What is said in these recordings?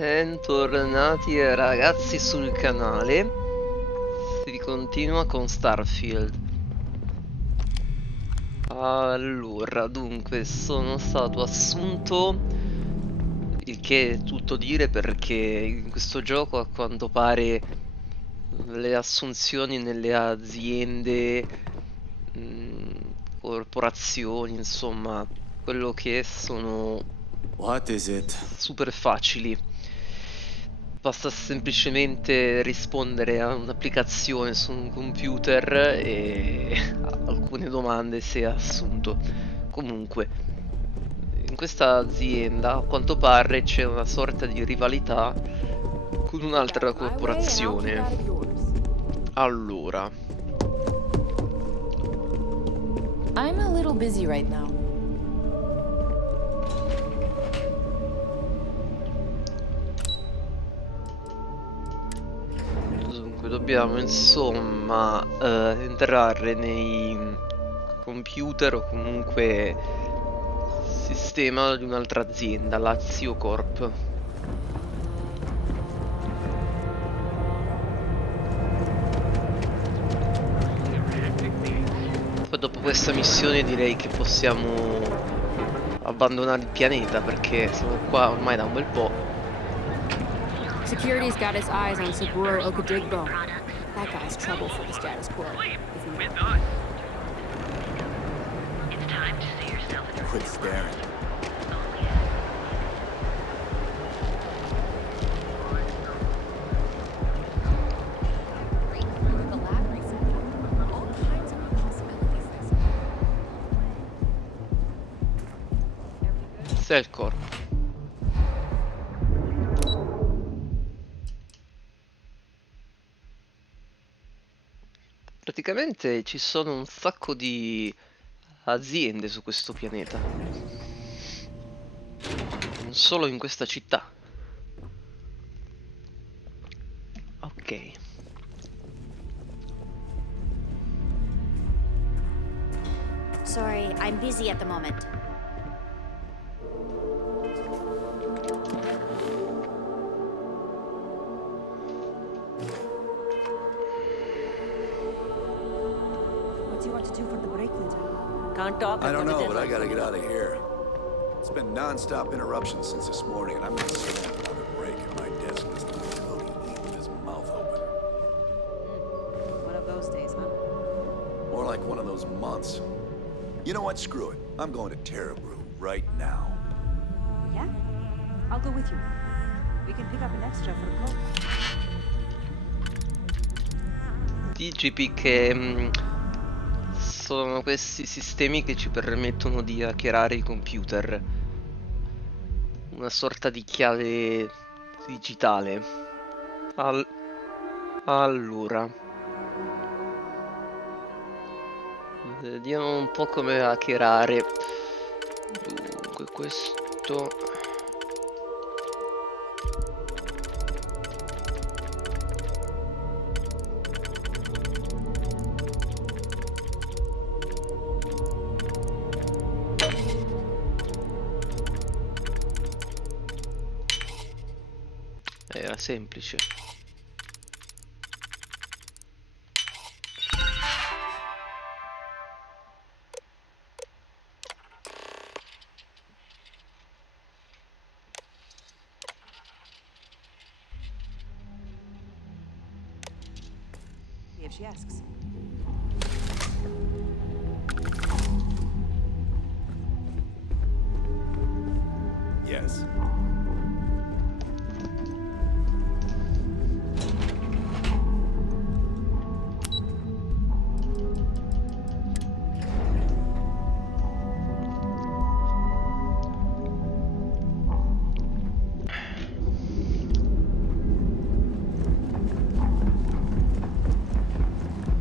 Bentornati ragazzi sul canale. Si continua con Starfield. Allora, dunque, sono stato assunto, il che è tutto dire perché in questo gioco a quanto pare le assunzioni nelle aziende, mh, corporazioni, insomma, quello che è, sono What is it? super facili. Basta semplicemente rispondere a un'applicazione su un computer e a alcune domande sei assunto. Comunque, in questa azienda a quanto pare c'è una sorta di rivalità con un'altra corporazione. Allora, I'm a little busy right now. dunque dobbiamo insomma entrare nei computer o comunque sistema di un'altra azienda, la Zio Corp. Poi dopo questa missione direi che possiamo abbandonare il pianeta perché siamo qua ormai da un bel po'. Security's got its eyes on Saburo Okadigbo. That guy's trouble for the status quo. Quit staring. Cell Corp. Praticamente ci sono un sacco di aziende su questo pianeta. Non solo in questa città. Ok. Sorry, I'm busy at the moment. What do you want to do for the break later? Can't talk. I don't I've got know, a but I deadline. gotta get out of here. It's been non-stop interruptions since this morning, and I'm not sitting on a break at my desk listening to Cody eat with his mouth open. One of those days, huh? More like one of those months. You know what? Screw it. I'm going to Terrabrew right now. Yeah? I'll go with you. We can pick up an extra for the cloak. DGP che sono questi sistemi che ci permettono di hackerare i computer. Una sorta di chiave digitale. Allora, vediamo un po' come hackerare. Dunque, questo... Era semplice. See if she asks. Yes.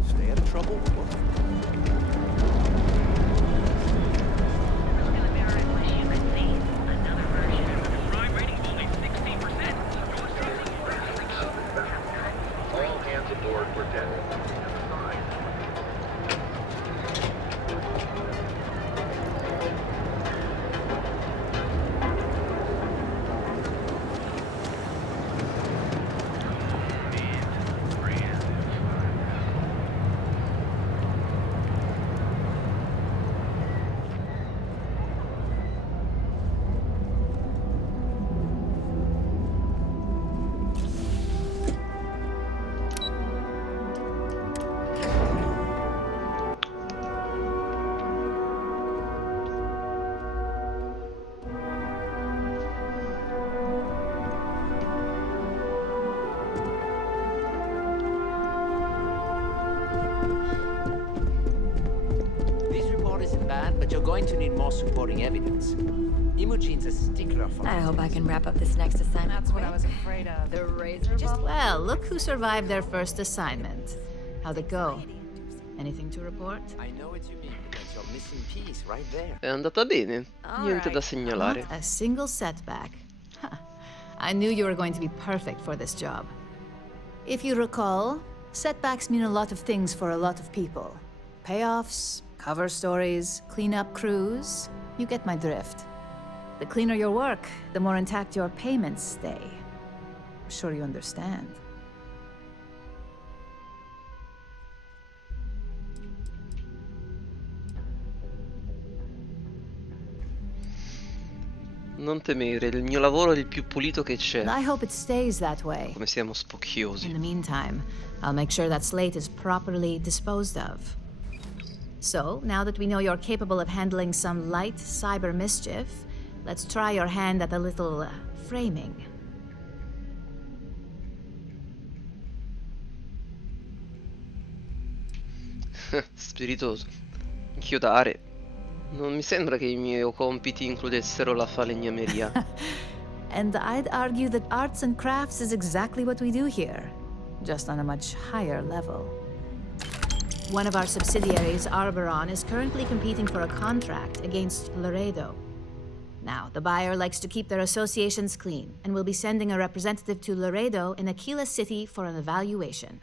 Stay out of trouble? What? bad, but you're going to need more supporting evidence. Imogene's a stickler for I hope I can wrap up this next assignment. That's what I was afraid of. The razor ball? Well, look who survived their first assignment. How'd it go? Anything to report? I know what you mean. That's your missing piece right there. È andata bene, niente da Not segnalare. a single setback. Huh. I knew you were going to be perfect for this job. If you recall, setbacks mean a lot of things for a lot of people. Payoffs, cover stories, cleanup crews. You get my drift. The cleaner your work, the more intact your payments stay. I'm sure you understand. Non temere, il mio lavoro è il più pulito che And c'è. I hope it stays that way. Come siamo In spocchiosi. the meantime, I'll make sure that slate is properly disposed of. So, now that we know you're capable of handling some light cyber mischief, let's try your hand at a little framing. Spiritoso. Inchiodare. Non mi sembra che i miei compiti includessero la falegnameria. And I'd argue that arts and crafts is exactly what we do here, just on a much higher level. One of our subsidiaries, Arboron, is currently competing for a contract against Laredo. Now, the buyer likes to keep their associations clean, and will be sending a representative to Laredo in Aquila City for an evaluation.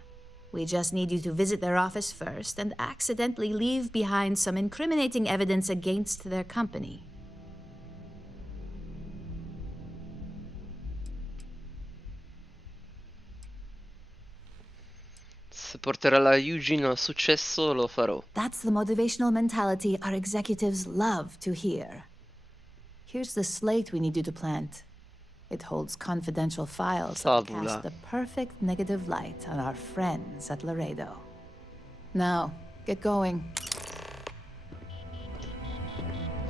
We just need you to visit their office first and accidentally leave behind some incriminating evidence against their company. Se porterà la Eugene al successo, lo farò. That's the motivational mentality our executives love to hear. Here's the slate we need you to plant. It holds confidential files that will Fabula. cast the perfect negative light on our friends at Laredo. Now, get going.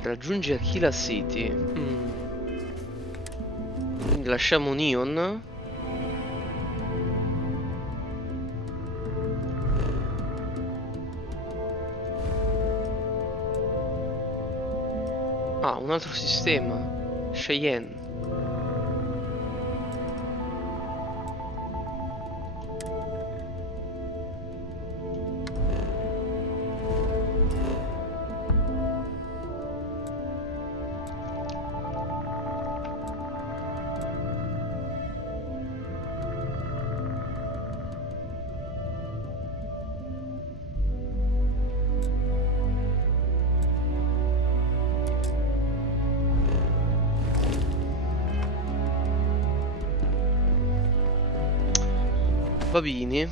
Raggiunge Aquila City. Quindi lasciamo Neon. Ah, un altro sistema. Cheyenne. Va bene.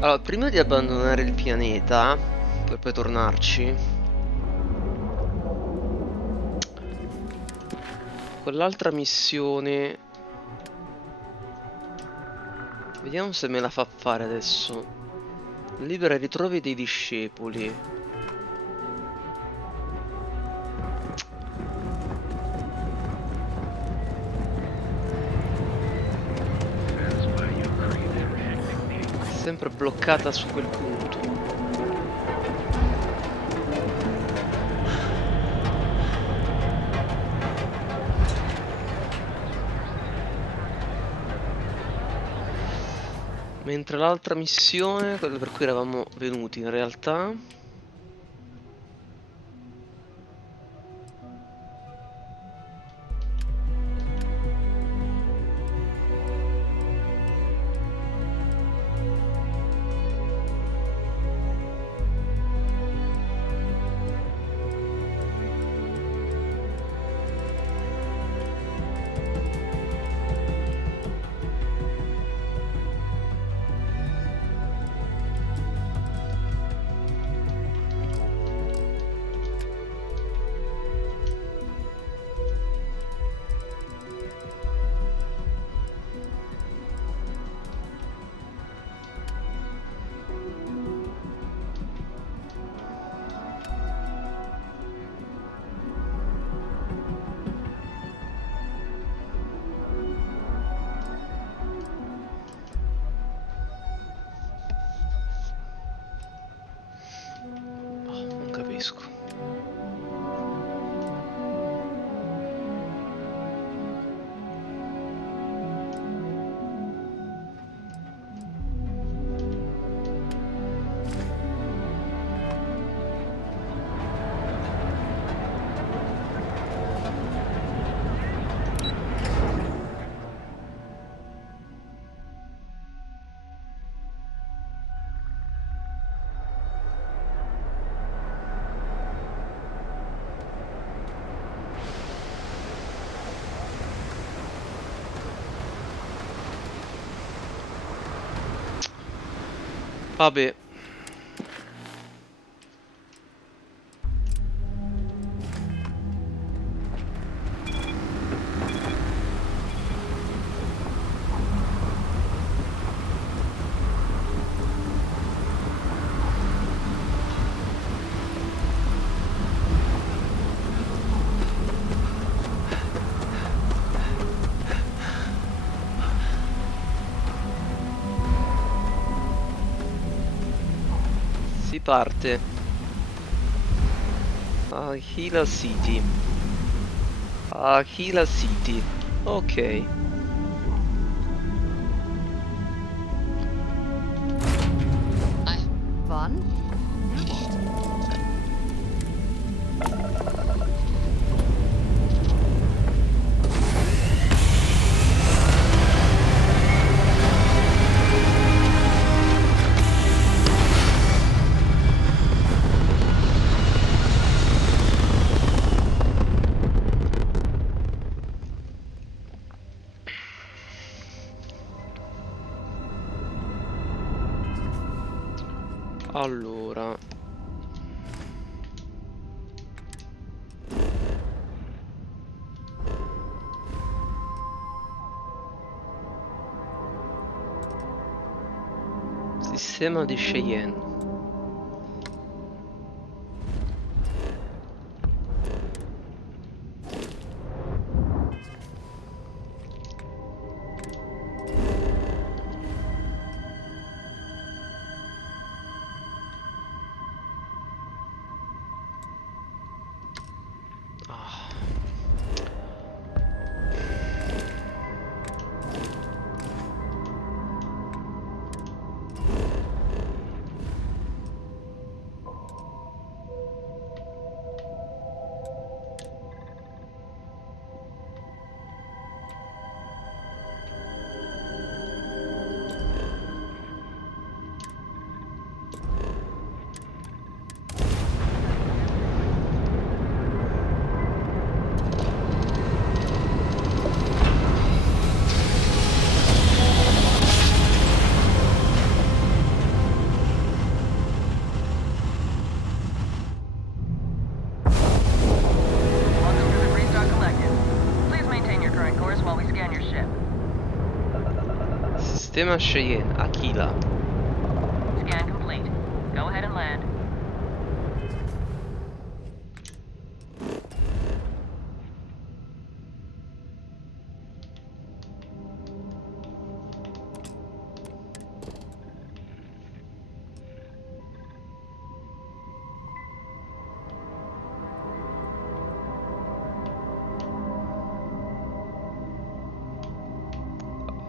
Allora, prima di abbandonare il pianeta, per poi tornarci, quell'altra missione, vediamo se me la fa fare adesso. Libera i ritrovi dei discepoli. Sempre bloccata su quel punto. Mentre l'altra missione, quella per cui eravamo venuti in realtà, capisco. Vabbè. Si parte. Aquila City. Aquila City. Ok. Vaughn? Allora. Sistema di Cheyenne. Ah. Welcome to the Freestar Collective. Please maintain your current course while we scan your ship. Sistema Cheyenne. Aquila. Scan complete. Go ahead and land.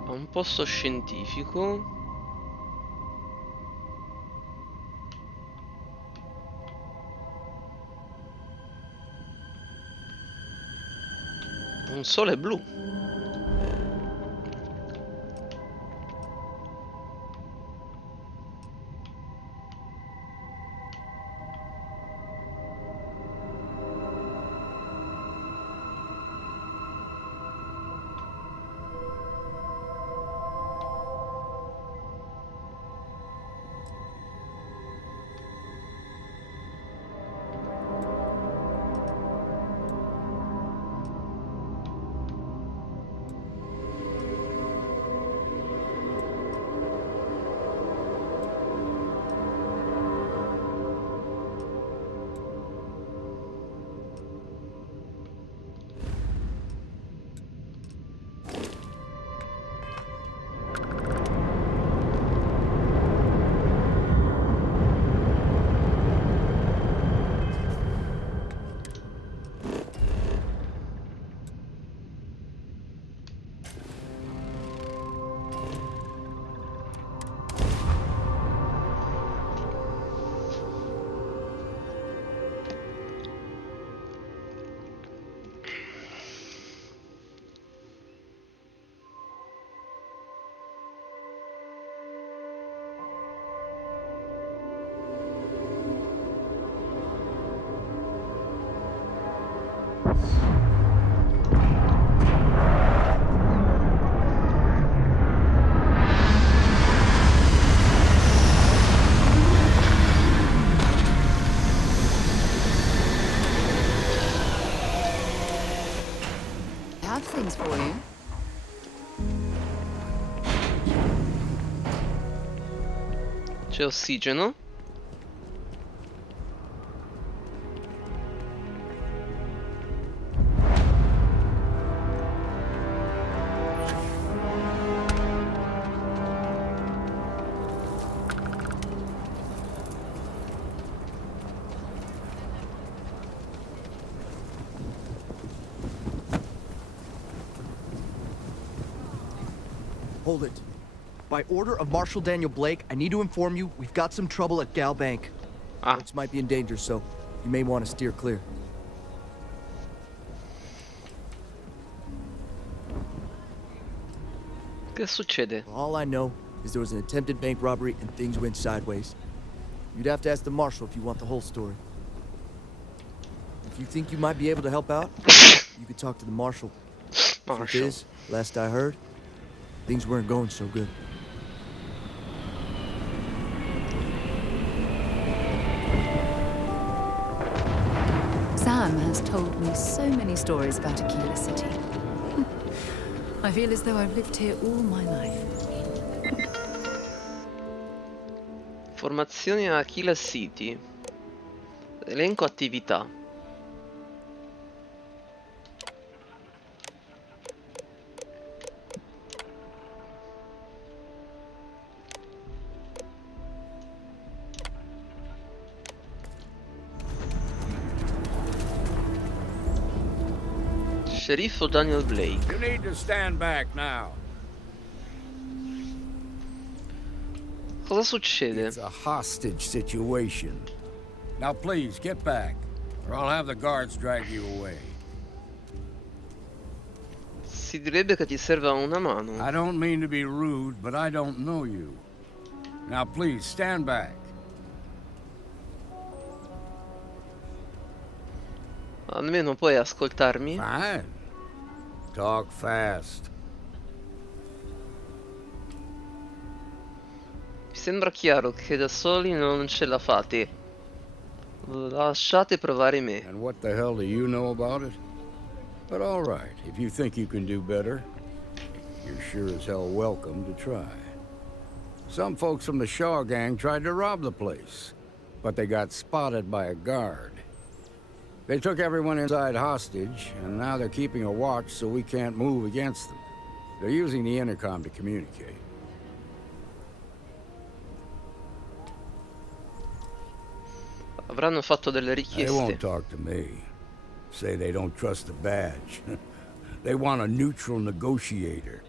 A un posto scientifico. Un sole blu. I have things for you. C'è ossigeno. Hold it. By order of Marshal Daniel Blake, I need to inform you we've got some trouble at Gal Bank. Ah, Guards might be in danger, so you may want to steer clear. che succede? All I know is there was an attempted bank robbery and things went sideways. You'd have to ask the Marshal if you want the whole story. If you think you might be able to help out, you could talk to the Marshal. Truth Marshall. is, last I heard, things weren't going so good. Sam has told me so many stories about Aquila City. I feel as though I've lived here all my life. Formazione a Aquila City. Elenco attività. Sceriffo Daniel Blake. You need to stand back now. Cosa succede? It's a hostage situation. Now please, get back, or I'll have the guards drag you away. Si direbbe che ti serva una mano. I don't mean to be rude, but I don't know you. Now please, stand back. Almeno puoi ascoltarmi? Fine. Talk fast. Mi sembra chiaro che da soli non ce la fate. Lasciate provare me. And what the hell do you know about it? But all right, if you think you can do better, you're sure as hell welcome to try. Some folks from the Shaw gang tried to rob the place, but they got spotted by a guard. They took everyone inside hostage, and now they're keeping a watch so we can't move against them. They're using the intercom to communicate. Avranno fatto delle They won't richieste. talk to me. Say they don't trust the badge. They want a neutral negotiator.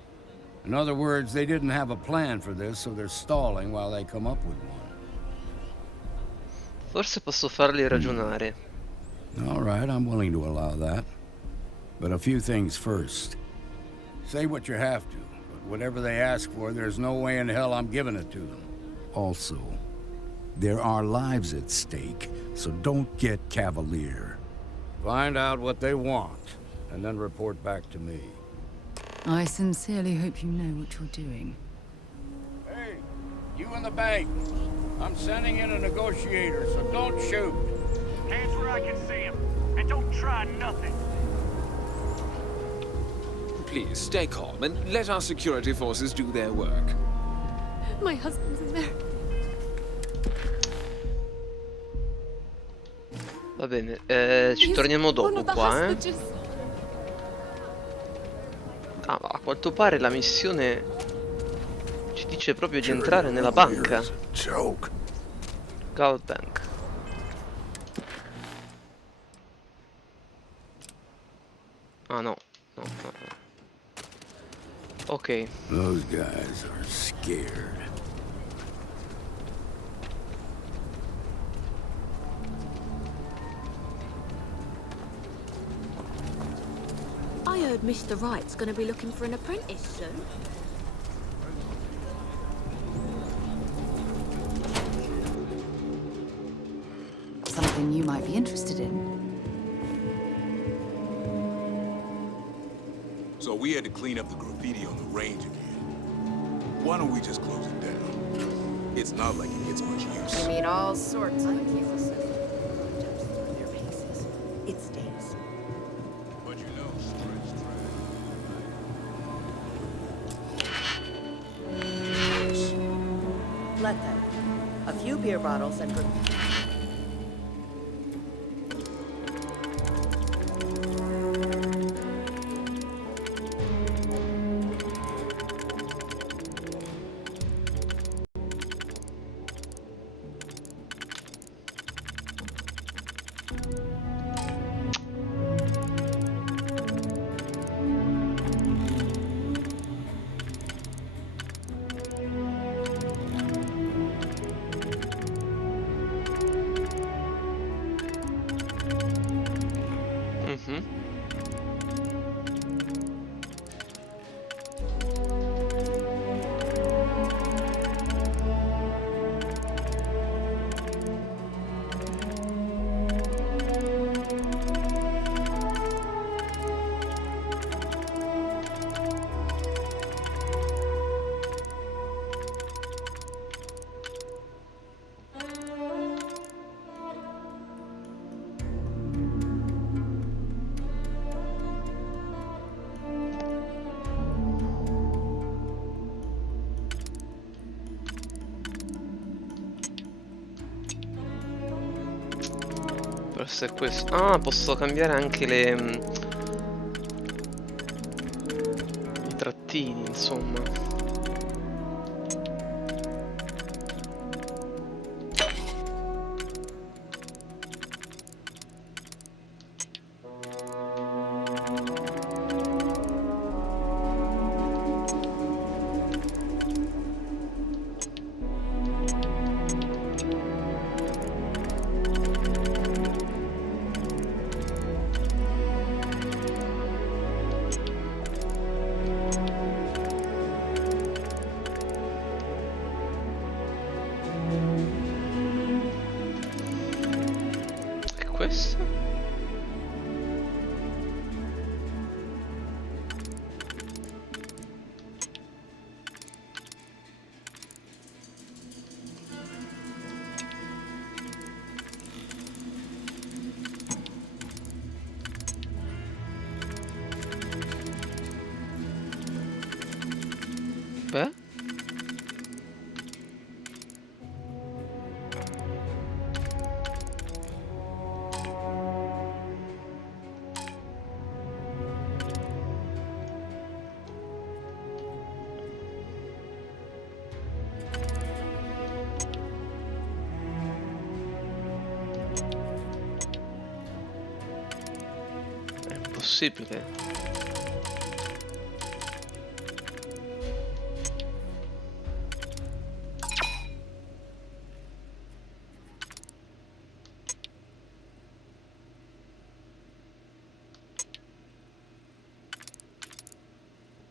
In other words, they didn't have a plan for this, so they're stalling while they come up with one. Forse posso farli ragionare. All right, I'm willing to allow that. But a few things first. Say what you have to, but whatever they ask for, there's no way in hell I'm giving it to them. Also, there are lives at stake, so don't get cavalier. Find out what they want, and then report back to me. I sincerely hope you know what you're doing. Hey, you in the bank. I'm sending in a negotiator, so don't shoot. Hands where I can see him, and don't try nothing. Please, stay calm and let our security forces do their work. My husband's in there. Va bene, ci torniamo dopo qua, eh. Ah, ma a quanto pare la missione ci dice proprio di entrare nella banca. Gold Bank. Ah no, no, no, no. Ok. Those guys are scared. I heard Mr. Wright's gonna be looking for an apprentice soon. Something you might be interested in. we had to clean up the graffiti on the range again. Why don't we just close it down? It's not like it gets much use. I mean, all sorts of people. It stays. But you know, stretch Let them. A few beer bottles and... Mhm. Forse è questo. Ah, posso cambiare anche i trattini, insomma. E questo? Beh? È impossibile.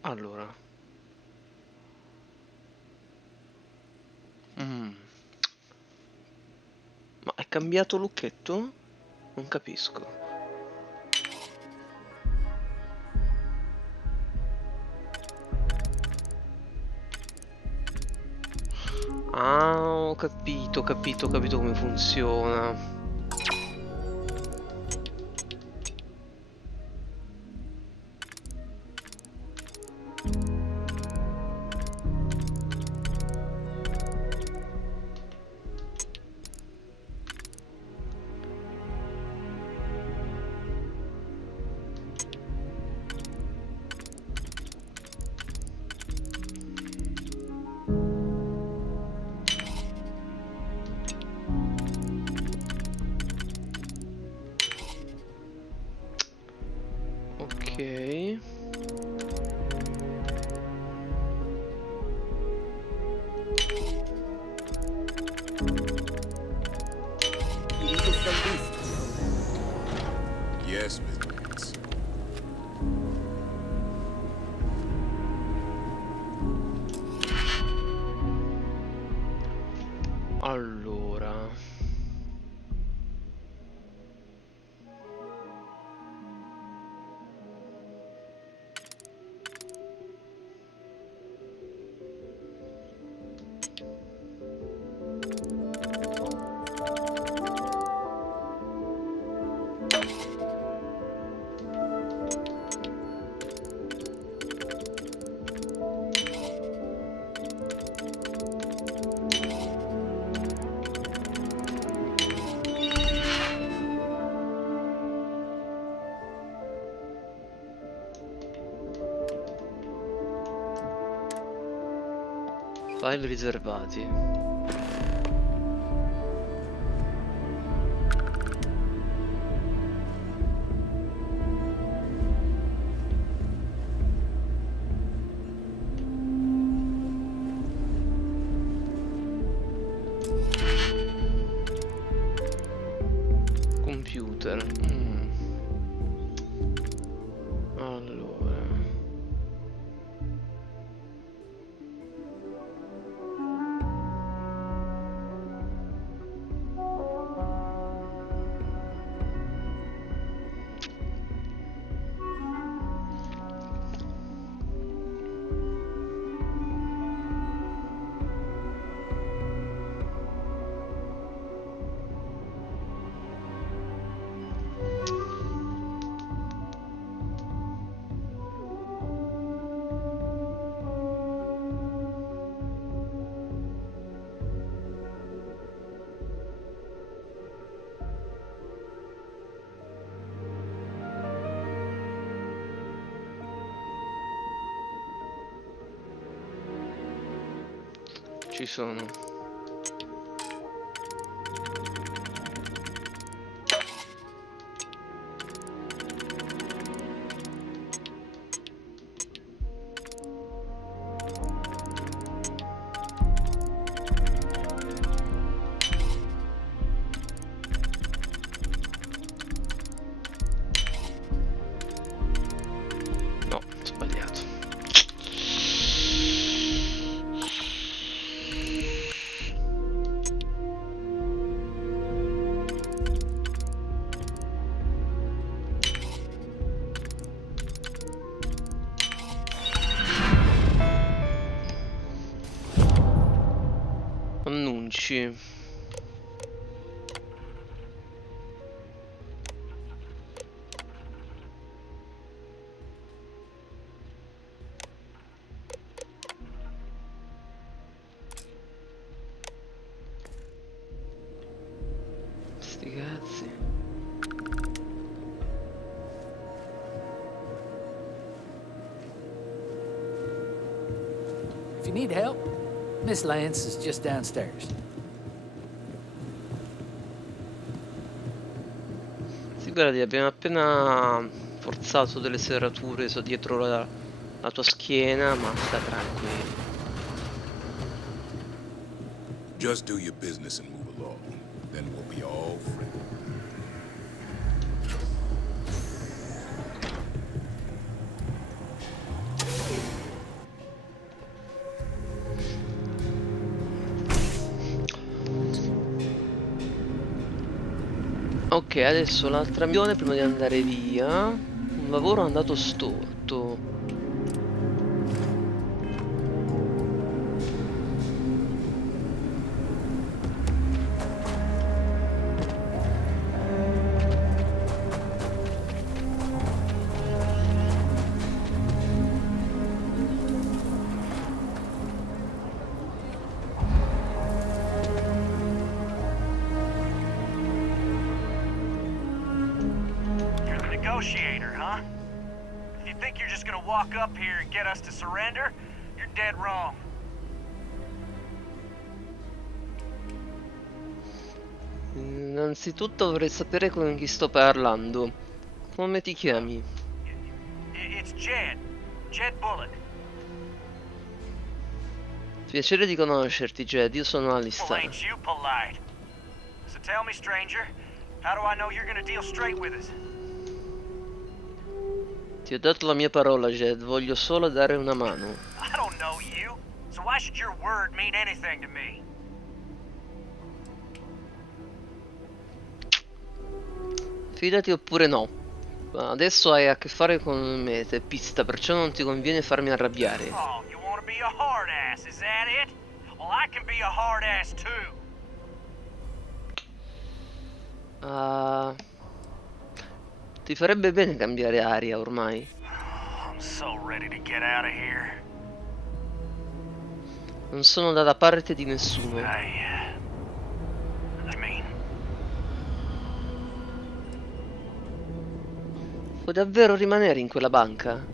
Allora. Mm. Ma è cambiato lucchetto? Non capisco. Ah, ho capito come funziona. Ok. Yes, Miss Vance. Allora. File riservati. Computer. Allora. Ci sono. No, ho sbagliato. Annunci. Sti cazzi. If you need help, Miss Lance is just downstairs. Sì, guarda, abbiamo appena forzato delle serrature dietro la tua schiena, ma sta tranquillo. Just do your business and move along. Then we'll be all friends. Ok, adesso l'altra missione prima di andare via. Un lavoro andato storto. You're the negotiator, huh? If you think you're just gonna walk up here and get us to surrender, you're dead wrong. Innanzitutto vorrei sapere con chi sto parlando. Come ti chiami? It's Jed. Jed Bullock. Piacere di conoscerti, Jed. Io sono Well, Alistair. ain't you polite? So tell me, stranger, how do I know you're gonna deal straight with us? Ti ho dato la mia parola, Jed. Voglio solo dare una mano. I don't know you, so why should your word mean anything to me? Fidati oppure no. Adesso hai a che fare con me, teppista, perciò non ti conviene farmi arrabbiare. Oh, you wanna be a hard ass, is that it? Well, I can be a hard ass too. Ti farebbe bene cambiare aria ormai. I'm so ready to get out of here. Non sono dalla parte di nessuno. I mean, Puoi davvero rimanere in quella banca?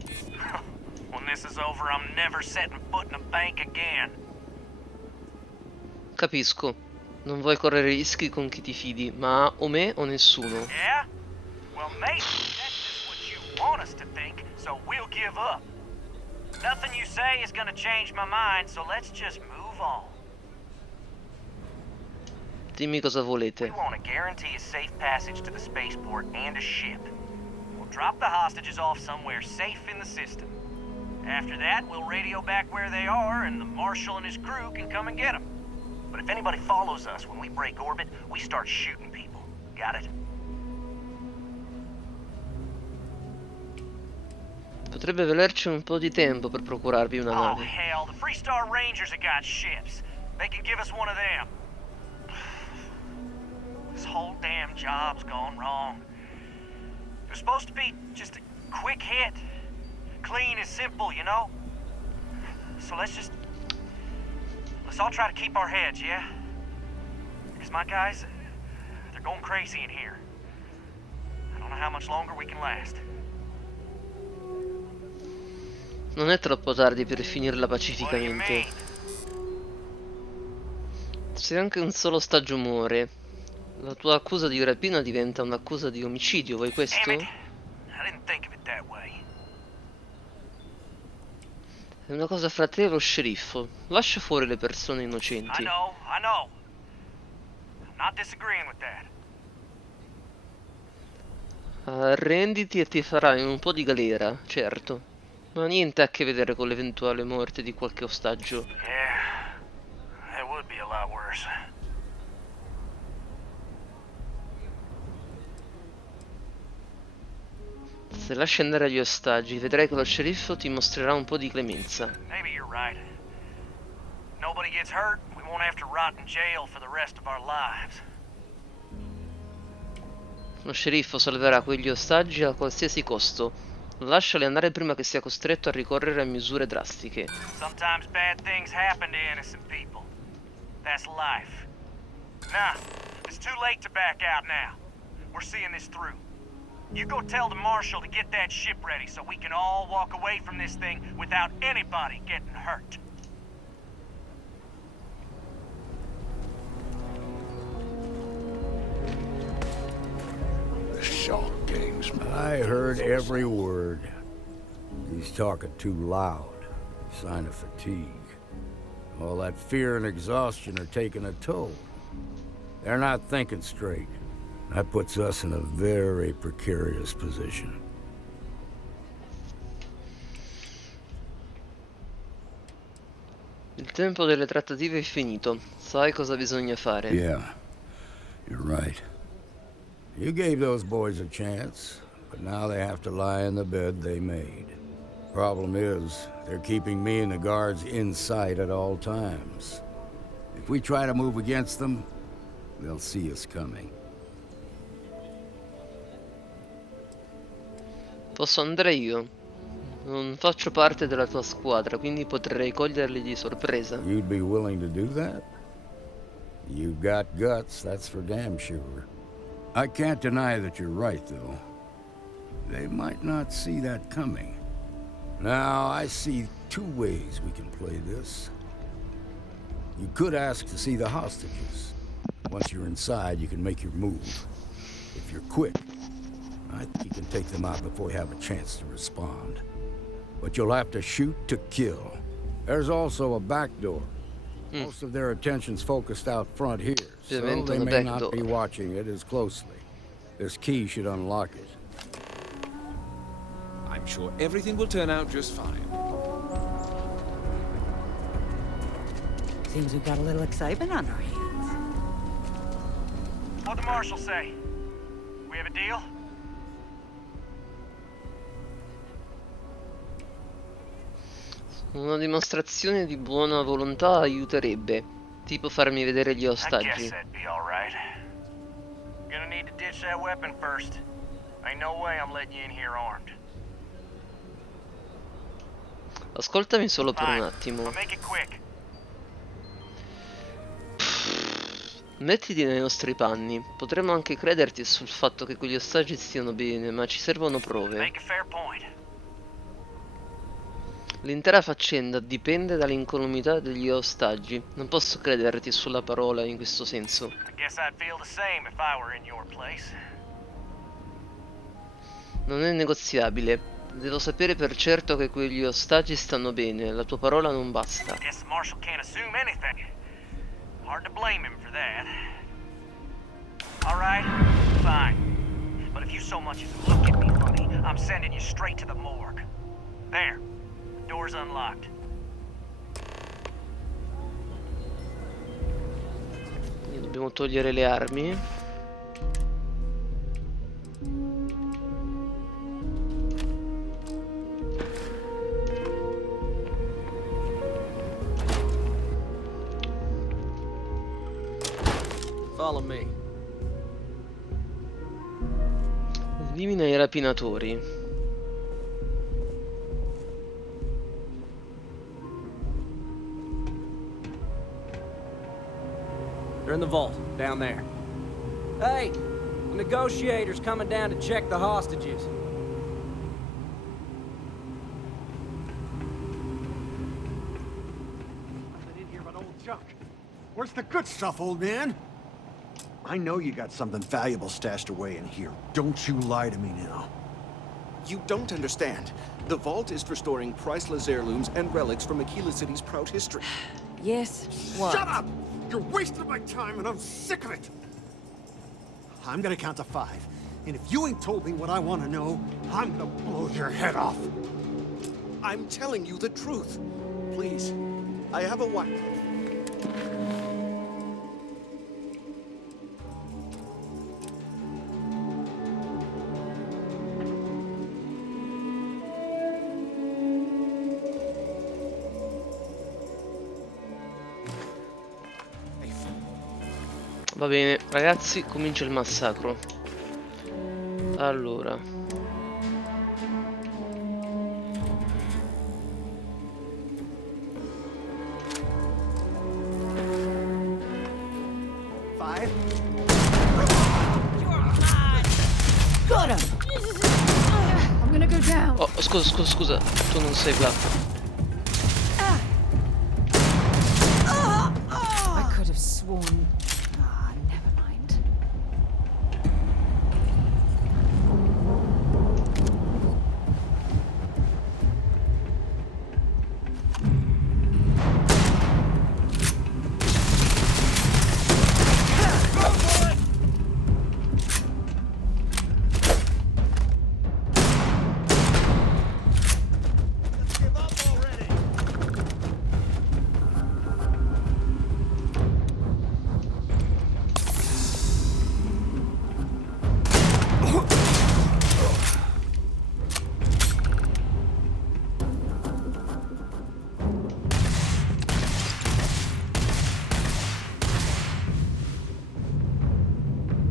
when this is over, I'm never setting foot in a bank again. Capisco. Non vuoi correre rischi con chi ti fidi, ma o me o nessuno. Yeah? Well, maybe that's just what you want us to think, so we'll give up. Nothing you say is gonna change my mind, so let's just move on. Dimmi cosa We volete. want to guarantee a safe passage to the spaceport and a ship. We'll drop the hostages off somewhere safe in the system. After that, we'll radio back where they are, and the Marshal and his crew can come and get them. But if anybody follows us when we break orbit, we start shooting people. Got it? Potrebbe volerci un po' di tempo per procurarvi una Oh, nave. hell, the Freestar Rangers have got ships. They can give us one of them. This whole damn job's gone wrong. It was supposed to be just a quick hit. Clean and simple, you know? So let's all try to keep our heads, yeah? Because my guys, they're going crazy in here. I don't know how much longer we can last. Non è troppo tardi per finirla pacificamente. Se anche un solo ostaggio muore, la tua accusa di rapina diventa un'accusa di omicidio, vuoi questo? Damn it. I didn't think of it that way. È una cosa fra te e lo sceriffo. Lascia fuori le persone I innocenti. know. I'm not disagreeing with that. Arrenditi e ti farai un po' di galera, certo. Ma niente a che vedere con l'eventuale morte di qualche ostaggio. Yeah, that would be a lot worse. Se lasci andare gli ostaggi, vedrai che lo sceriffo ti mostrerà un po' di clemenza. Maybe you're right. Nobody gets hurt, we won't have to rot in jail for the rest of our lives. Lo sceriffo salverà quegli ostaggi a qualsiasi costo. Lasciali andare prima che sia costretto a ricorrere a misure drastiche. Sometimes bad things happen to innocent people. That's life. Nah, it's too late to back out now. We're seeing this through. You go tell the Marshal to get that ship ready so we can all walk away from this thing without anybody getting hurt. The Shaw gang's man. I heard every word. He's talking too loud. Sign of fatigue. All that fear and exhaustion are taking a toll. They're not thinking straight. That puts us in a very precarious position. Il tempo delle trattative è finito. Sai cosa bisogna fare. Yeah, you're right. You gave those boys a chance, but now they have to lie in the bed they made. Problem is, they're keeping me and the guards in sight at all times. If we try to move against them, they'll see us coming. Posso andare io. Non faccio parte della tua squadra, quindi potrei coglierli di sorpresa. You'd be willing to do that? You've got guts, that's for damn sure. I can't deny that you're right, though. They might not see that coming. Now, I see two ways we can play this. You could ask to see the hostages. Once you're inside, you can make your move. If you're quick, I think you can take them out before you have a chance to respond. But you'll have to shoot to kill. There's also a back door. Most of their attention's focused out front here, so they may not be watching it as closely. This key should unlock it. I'm sure everything will turn out just fine. Seems we've got a little excitement on our hands. What'd the Marshal say? We have a deal? Una dimostrazione di buona volontà aiuterebbe. Tipo farmi vedere gli I guess ostaggi. that'd be alright. Gonna need to ditch that weapon first. Ain't no way I'm letting you in here armed. Ascoltami solo per un Fine, attimo. but make it quick. Mettiti nei nostri panni. Potremmo anche crederti sul fatto che quegli ostaggi stiano bene, ma ci servono prove. Make a fair point. L'intera faccenda dipende dall'incolumità degli ostaggi. Non posso crederti sulla parola in questo senso. I guess I'd feel the same if I were in your place. Non è negoziabile. Devo sapere per certo che quegli ostaggi stanno bene. La tua parola non basta. Guess the marshal can't assume anything. Hard to blame him for that. All right, fine. But if you so much as look at me funny, I'm sending you straight to the morgue. There. Door's unlocked. Quindi dobbiamo togliere le armi. Follow me. Elimina i rapinatori. They're in the vault, down there. Hey, the negotiator's coming down to check the hostages. Nothing in here but old junk. Where's the good stuff, old man? I know you got something valuable stashed away in here. Don't you lie to me now. You don't understand. The vault is for storing priceless heirlooms and relics from Aquila City's proud history. Yes? What? Shut up! You're wasting my time and I'm sick of it! I'm gonna count to 5. And if you ain't told me what I want to know, I'm gonna blow your head off. I'm telling you the truth. Please, I have a wife. Va bene, ragazzi, comincia il massacro. Allora. Got him! I'm gonna go down. Oh, scusa, tu non sei Vlad. I could have sworn. Ah, never mind.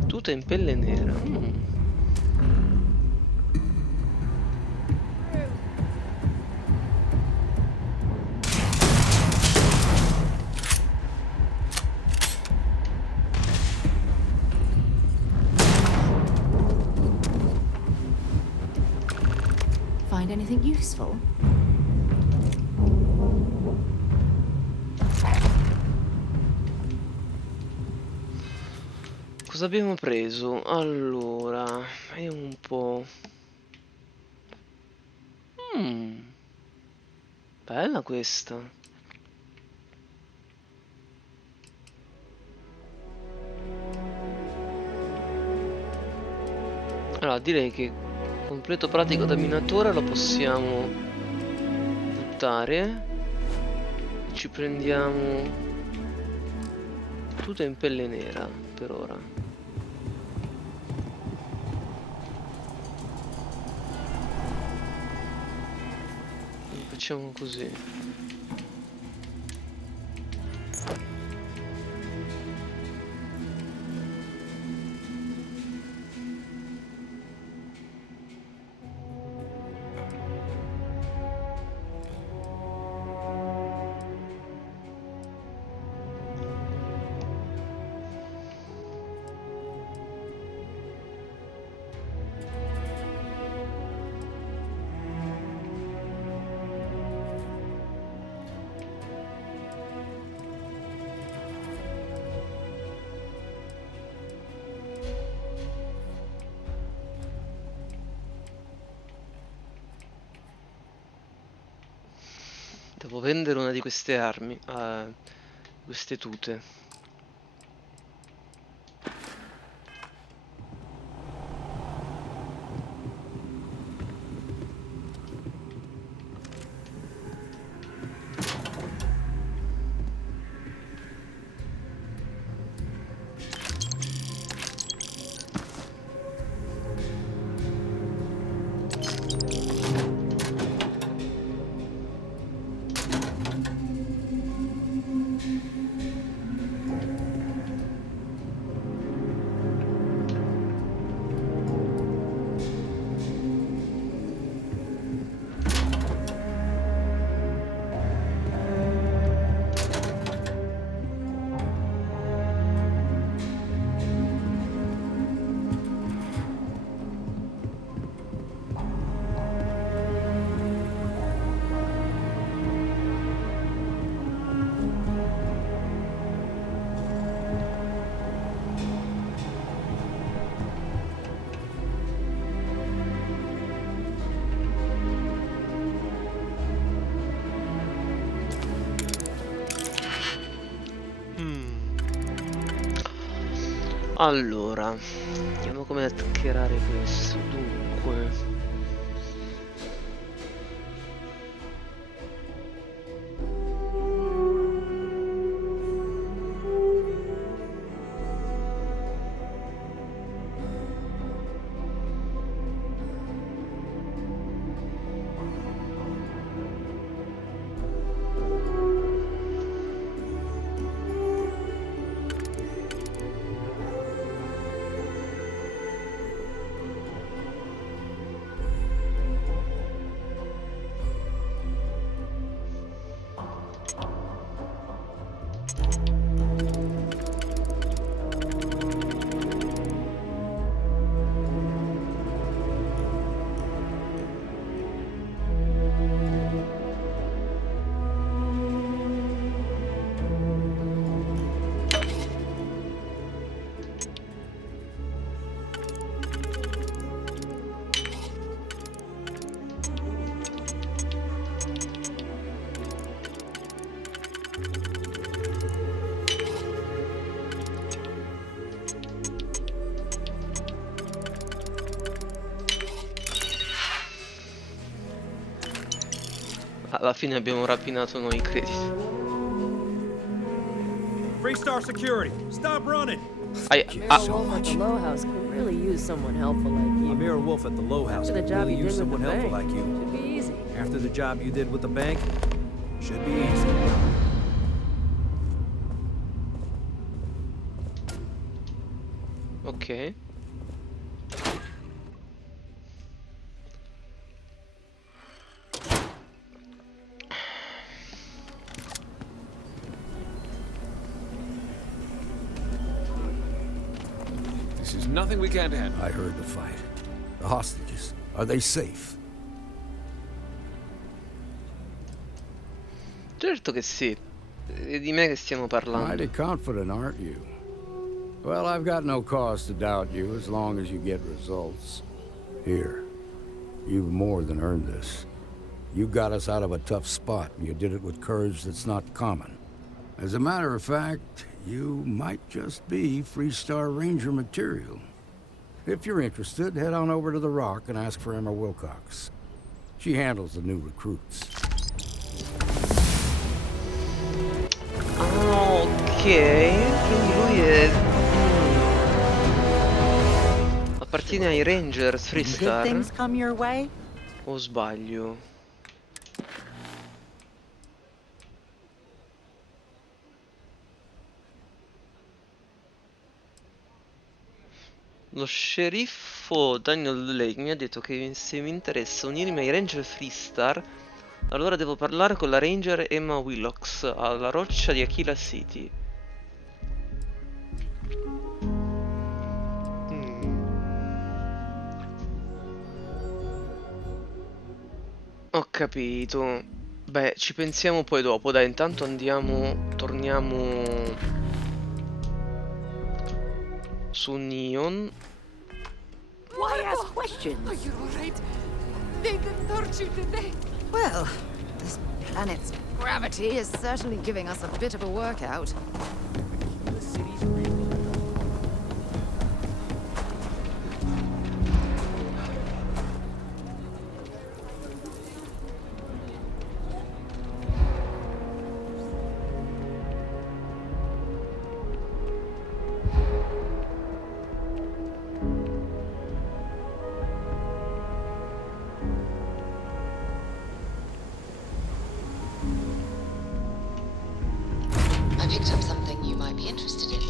Tuta in pelle nera. Find anything useful? Cosa abbiamo preso? Allora, vediamo un po'. Bella questa. Allora, direi che completo pratico da minatore lo possiamo buttare. Ci prendiamo tuta in pelle nera per ora. Facciamo così. vendere una di queste armi, queste tute. Allora, vediamo come hackerare questo. Dunque, alla fine abbiamo rapinato noi i crediti. Freestar Security, stop running! Wolf at the Low House could really use someone helpful like you. Amir Wolf at the Low House After the could job really you use did with someone the helpful bank. like you. Should be easy. After the job you did with the bank, should be easy. Ok. This is nothing we can't handle. I heard the fight. The hostages, are they safe? Certo che sì. È di me che stiamo parlando. Mighty confident, aren't you? Well, I've got no cause to doubt you as long as you get results. Here, you've more than earned this. You got us out of a tough spot, and you did it with courage that's not common. As a matter of fact, you might just be Freestar Ranger material. If you're interested, head on over to the Rock and ask for Emma Wilcox. She handles the new recruits. Ok, quindi lui è... appartiene ai Rangers Freestar? O sbaglio? Lo sceriffo Daniel Lake mi ha detto che se mi interessa unirmi ai Ranger Freestar, allora devo parlare con la Ranger Emma Wilcox alla roccia di Aquila City. Ho capito. Beh, ci pensiamo poi dopo. Dai, intanto andiamo, torniamo su Neon. Why ask questions? Are you alright? They didn't hurt you, did they? Well, This planet's gravity is certainly giving us a bit of a workout. I picked up something you might be interested in.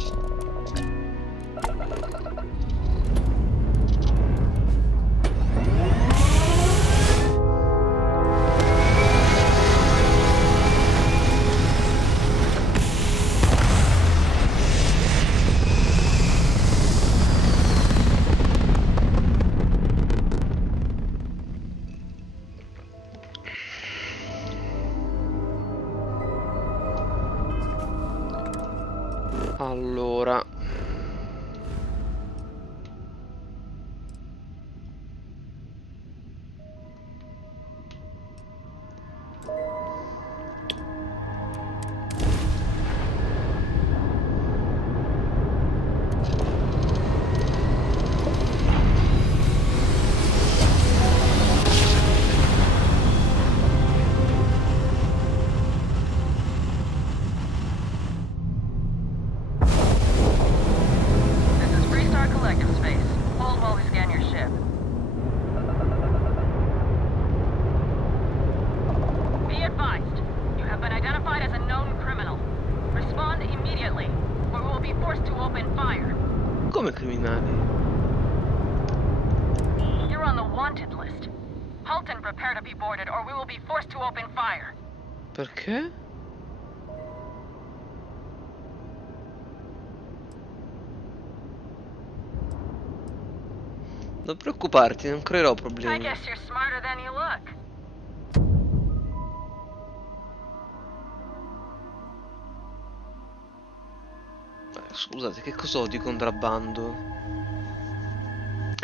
Allora, This is Freestar Collective Space. Hold while we scan your ship. Be advised, you have been identified as a known criminal. Respond immediately, or we will be forced to open fire. come criminali? You're on the wanted list. Halt and prepare to be boarded, or we will be forced to open fire. Perché? Non preoccuparti, non creerò I problemi. guess you're smarter than you look. Scusate, che cos'ho di contrabbando?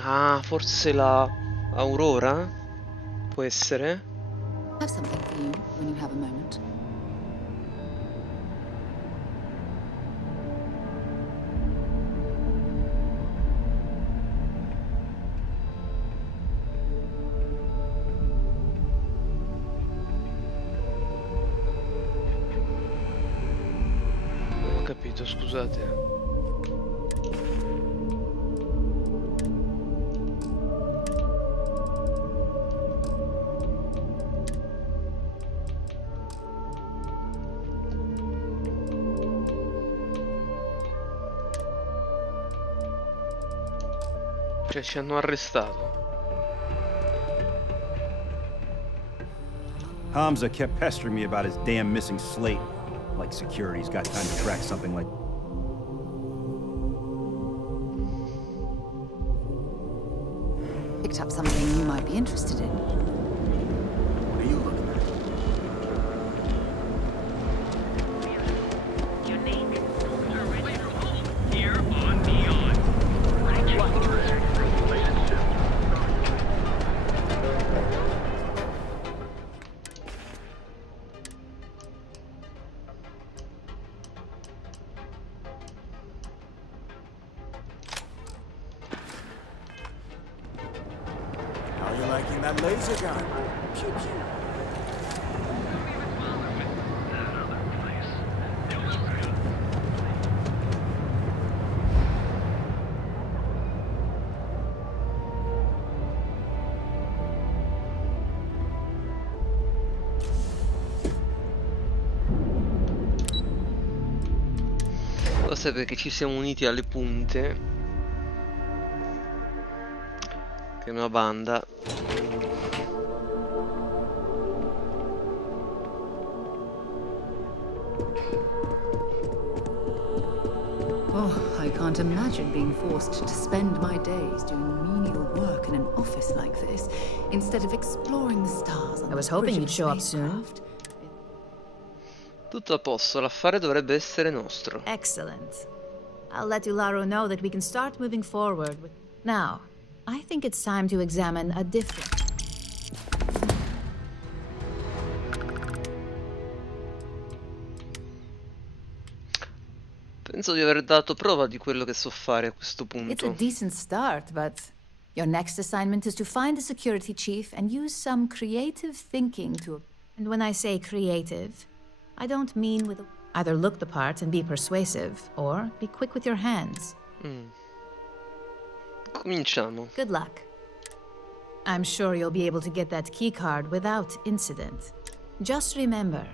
Ah, forse la Aurora? Può essere? I have something for you when you have a moment. Non ho capito, scusate. Cioè, ci hanno arrestato. Hamza kept pestering me about his damn missing slate. Like security's got time to track something like... Picked up something you might be interested in. What are you looking at? How you liking that laser gun? Pew pew. Forse perché ci siamo uniti alle punte. Che è una banda. Oh, I can't imagine being forced to spend my days doing menial work in an office like this, instead of exploring the stars on I was the hoping bridge you'd of show a up soon. spacecraft. Tutto a posto, l'affare dovrebbe essere nostro. Excellent. I'll let Ularo know that we can start moving forward with... Now, I think it's time to examine a different... Penso di aver dato prova di quello che so fare a questo It's a punto. decent start, but your next assignment is to find a security chief and use some creative thinking to... And when I say creative, I don't mean with... Either look the part and be persuasive, or be quick with your hands. Cominciamo. Good luck. I'm sure you'll be able to get that keycard without incident. Just remember,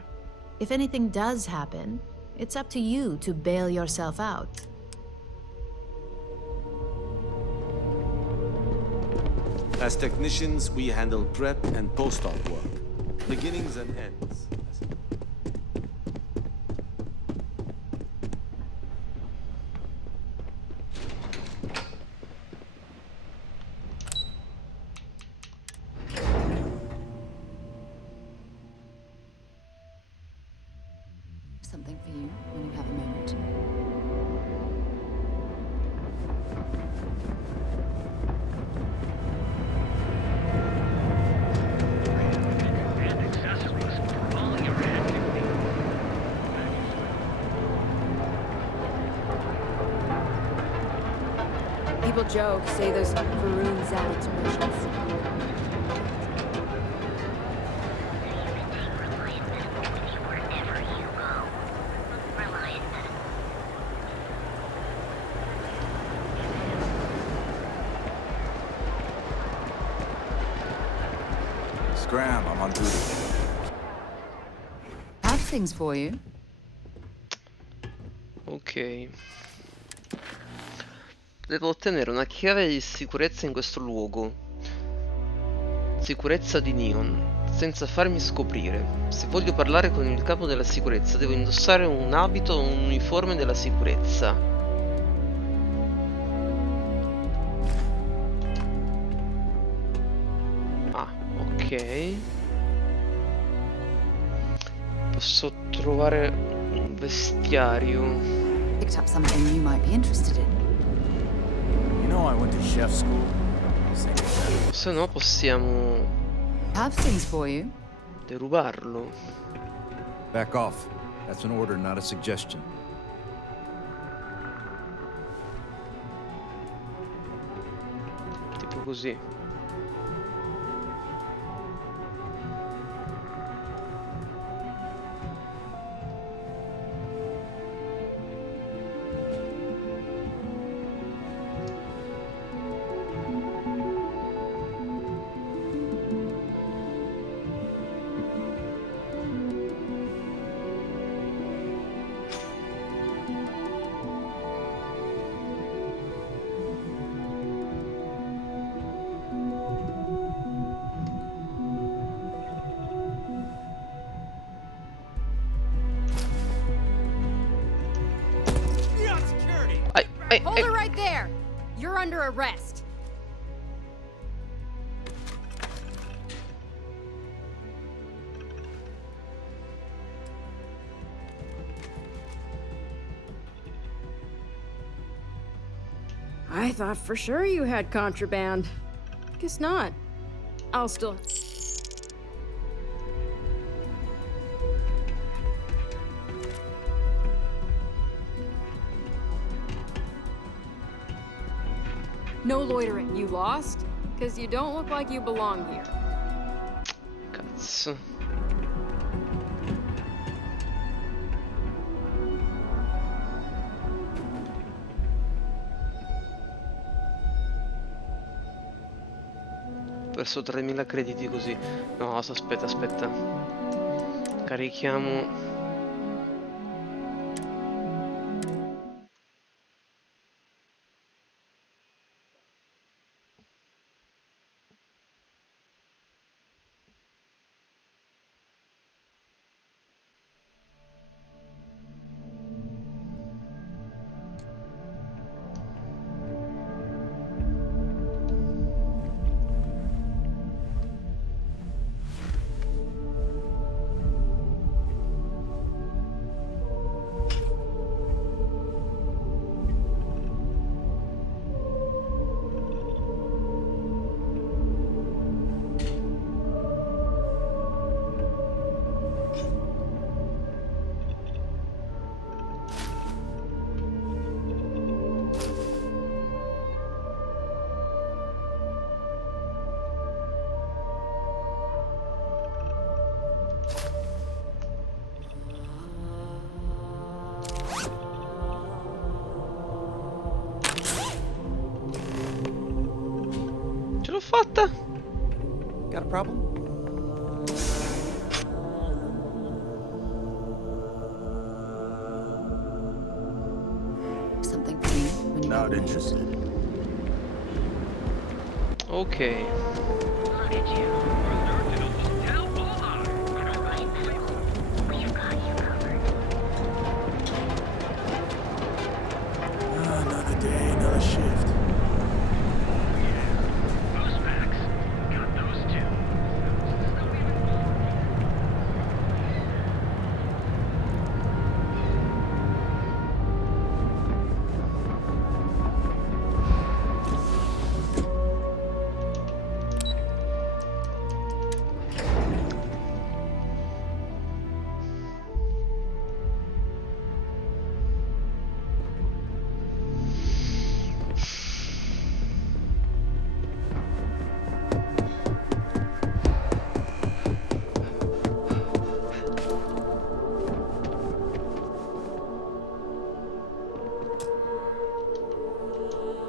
if anything does happen, it's up to you to bail yourself out. As technicians, we handle prep and post-op work, beginnings and ends. Something for you when you have a moment. People joke, say those Varun Zalit's wishes. Scram, I'm on duty. Have things for you. Ok. Devo ottenere una chiave di sicurezza in questo luogo. Sicurezza di Neon, senza farmi scoprire. Se voglio parlare con il capo della sicurezza, devo indossare un abito o un uniforme della sicurezza. Ah, ok. Posso trovare un vestiario. Picked up something you might be interested in. You know I went to chef school. Se no possiamo Have things for you. derubarlo. Back off. That's an order, not a suggestion. Tipo così. Hold her right there! You're under arrest. I thought for sure you had contraband. Guess not. I'll still... No loitering. You lost? Because you don't look like you belong here. Cazzo. Ho perso 3000 crediti così. No, aspetta. Carichiamo. l'ho fatta. Got a problem? Something for me when you Not interested. Ok. Another day, another shift.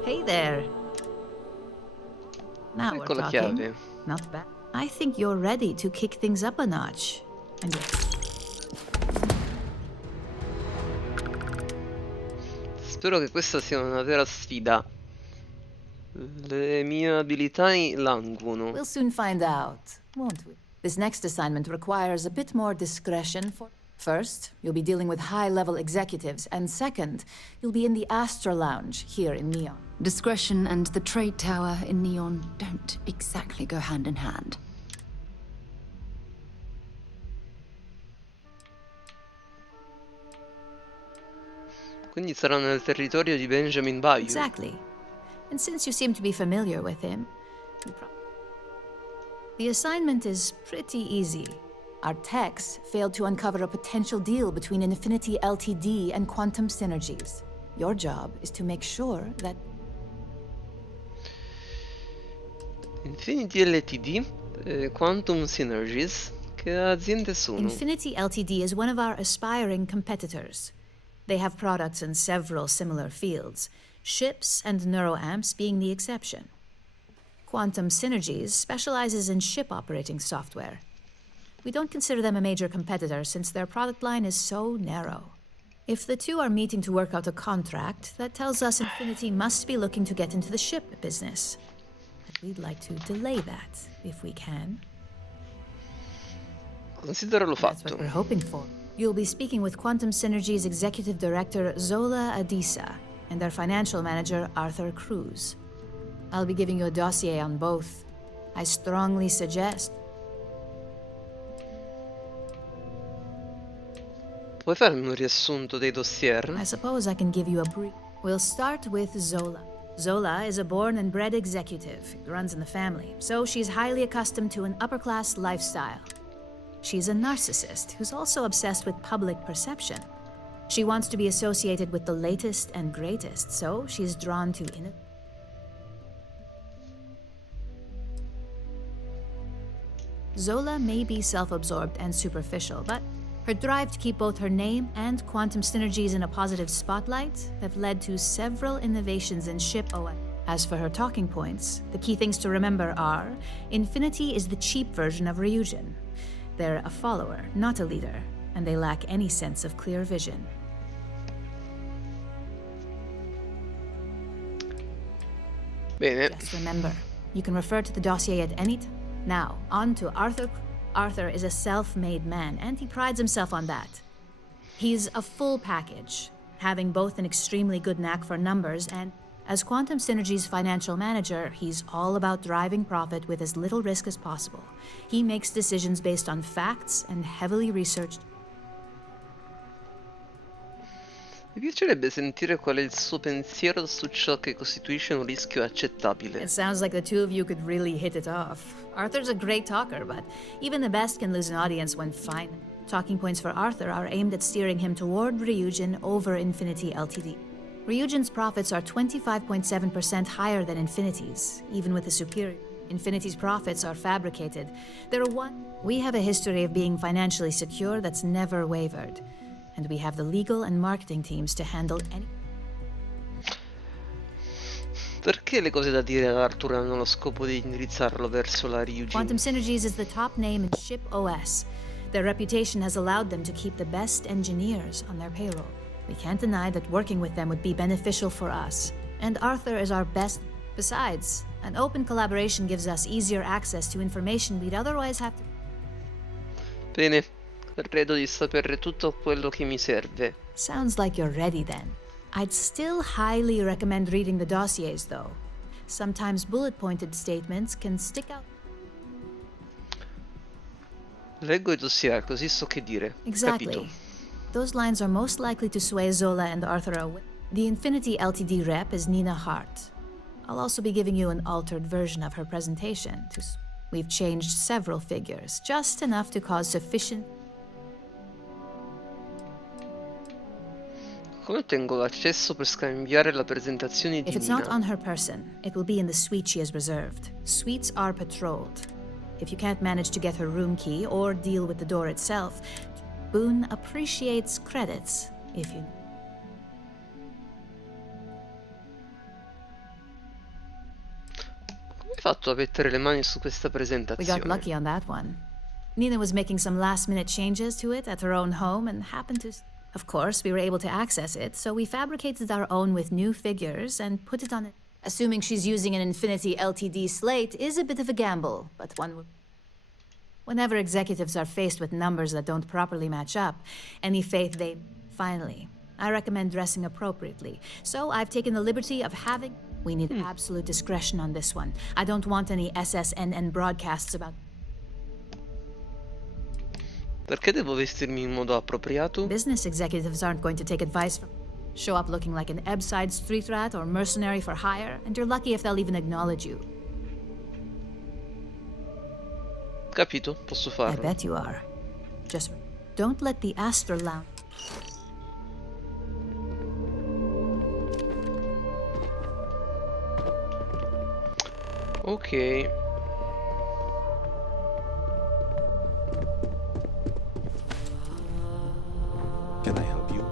Hey there. Now we're Ecco la talking. chiave. Not bad. I think you're ready to kick things up a notch. And Spero che questa sia una vera sfida. Le mie abilità languono. we'll soon find out, won't we? This next assignment requires a bit more discretion for... First, you'll be dealing with high-level executives, and second, you'll be in the Astra Lounge here in Neon. Discretion and the trade tower in Neon don't exactly go hand in hand. Quindi sarà nel territorio di Benjamin Bayou. Exactly. And since you seem to be familiar with him, the assignment is pretty easy. Our techs failed to uncover a potential deal between Infinity Ltd and Quantum Synergies. Your job is to make sure that... Infinity Ltd, Quantum Synergies, che aziende sono? Infinity Ltd is one of our aspiring competitors. They have products in several similar fields, ships and neuroamps being the exception. Quantum Synergies specializes in ship operating software. We don't consider them a major competitor since their product line is so narrow. If the two are meeting to work out a contract, that tells us Infinity must be looking to get into the ship business. We'd like to delay that, if we can. Considero fatto. That's what we're hoping for. You'll be speaking with Quantum Synergy's Executive Director, Zola Adisa, and their Financial Manager, Arthur Cruz. I'll be giving you a dossier on both. I strongly suggest... Puoi farmi un riassunto dei dossier? I suppose I can give you a brief. We'll start with Zola. Zola is a born and bred executive. It runs in the family, so she's highly accustomed to an upper-class lifestyle. She's a narcissist who's also obsessed with public perception. She wants to be associated with the latest and greatest, so she's drawn to Zola may be self-absorbed and superficial, but her drive to keep both her name and Quantum Synergies in a positive spotlight have led to several innovations in ship OS. As for her talking points, the key things to remember are: Infinity is the cheap version of Ryujin. They're a follower, not a leader, and they lack any sense of clear vision. Bene. Just remember, you can refer to the dossier at any time. Now, on to Arthur. Arthur is a self-made man, and he prides himself on that. He's a full package, having both an extremely good knack for numbers and, as Quantum Synergy's financial manager, he's all about driving profit with as little risk as possible. He makes decisions based on facts and heavily researched. Mi piacerebbe sentire qual è il suo pensiero su ciò che costituisce un rischio accettabile. It sounds like the two of you could really hit it off. Arthur's a great talker, but even the best can lose an audience when fine. Talking points for Arthur are aimed at steering him toward Ryujin over Infinity Ltd. Ryujin's profits are 25.7% higher than Infinity's, even with a superior. Infinity's profits are fabricated. We have a history of being financially secure that's never wavered, and we have the legal and marketing teams to handle any... Perché le cose da dire ad Arthur hanno lo scopo di indirizzarlo verso la Ryujin? Quantum Synergies is the top name in ship OS. Their reputation has allowed them to keep the best engineers on their payroll. We can't deny that working with them would be beneficial for us. And Arthur is our best. Besides, an open collaboration gives us easier access to information we'd otherwise have to... Bene, credo di sapere tutto quello che mi serve. Sounds like you're ready then. I'd still highly recommend reading the dossiers, though. Sometimes bullet-pointed statements can stick out. Leggo i dossier, così so che dire. Exactly. Capito. Those lines are most likely to sway Zola and Arthur away. The Infinity Ltd rep is Nina Hart. I'll also be giving you an altered version of her presentation. We've changed several figures, just enough to cause sufficient... Come ottengo l'accesso per scambiare la presentazione di If it's not Nina? on her person, it will be in the suite she has reserved. Suites are patrolled. If you can't manage to get her room key or deal with the door itself, Boone appreciates credits if you... Come hai fatto a mettere le mani su questa We presentazione? got lucky on that one. Nina was making some last-minute changes to it at her own home and happened to... Of course, we were able to access it, so we fabricated our own with new figures and put it on it. Assuming she's using an Infinity Ltd slate is a bit of a gamble, but one would... Whenever executives are faced with numbers that don't properly match up, any faith they... Finally, I recommend dressing appropriately. So I've taken the liberty of having... We need absolute discretion on this one. I don't want any SSNN broadcasts about... Perché devo vestirmi in modo appropriato? Business executives aren't going to take advice from... Show up looking like an Ebbside street rat or mercenary for hire, and you're lucky if they'll even acknowledge you. Capito, posso I farlo. bet you are. Just don't let the Astor Lounge... Ok. Can I help you?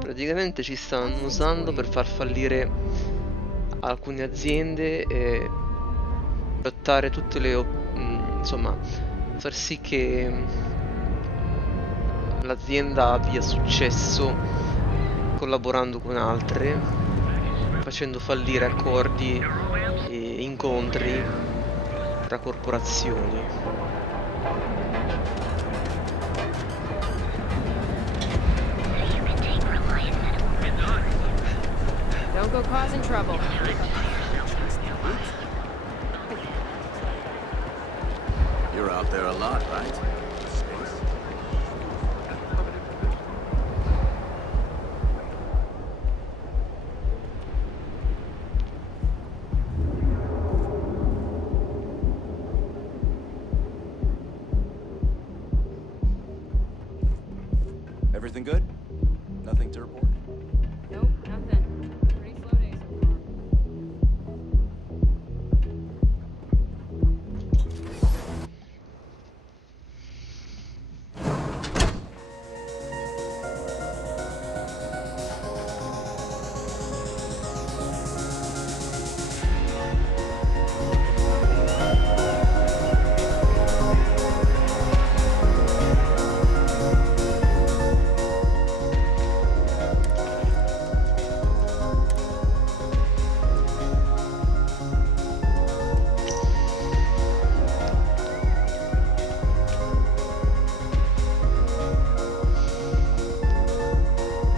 Praticamente ci stanno usando per far fallire alcune aziende e lottare tutte le insomma, far sì che l'azienda abbia successo collaborando con altre, facendo fallire accordi e incontri tra corporazioni. Don't go causing trouble. You're out there a lot, right? Everything good? Nothing to report? Nope, nothing. Pretty slow day so far.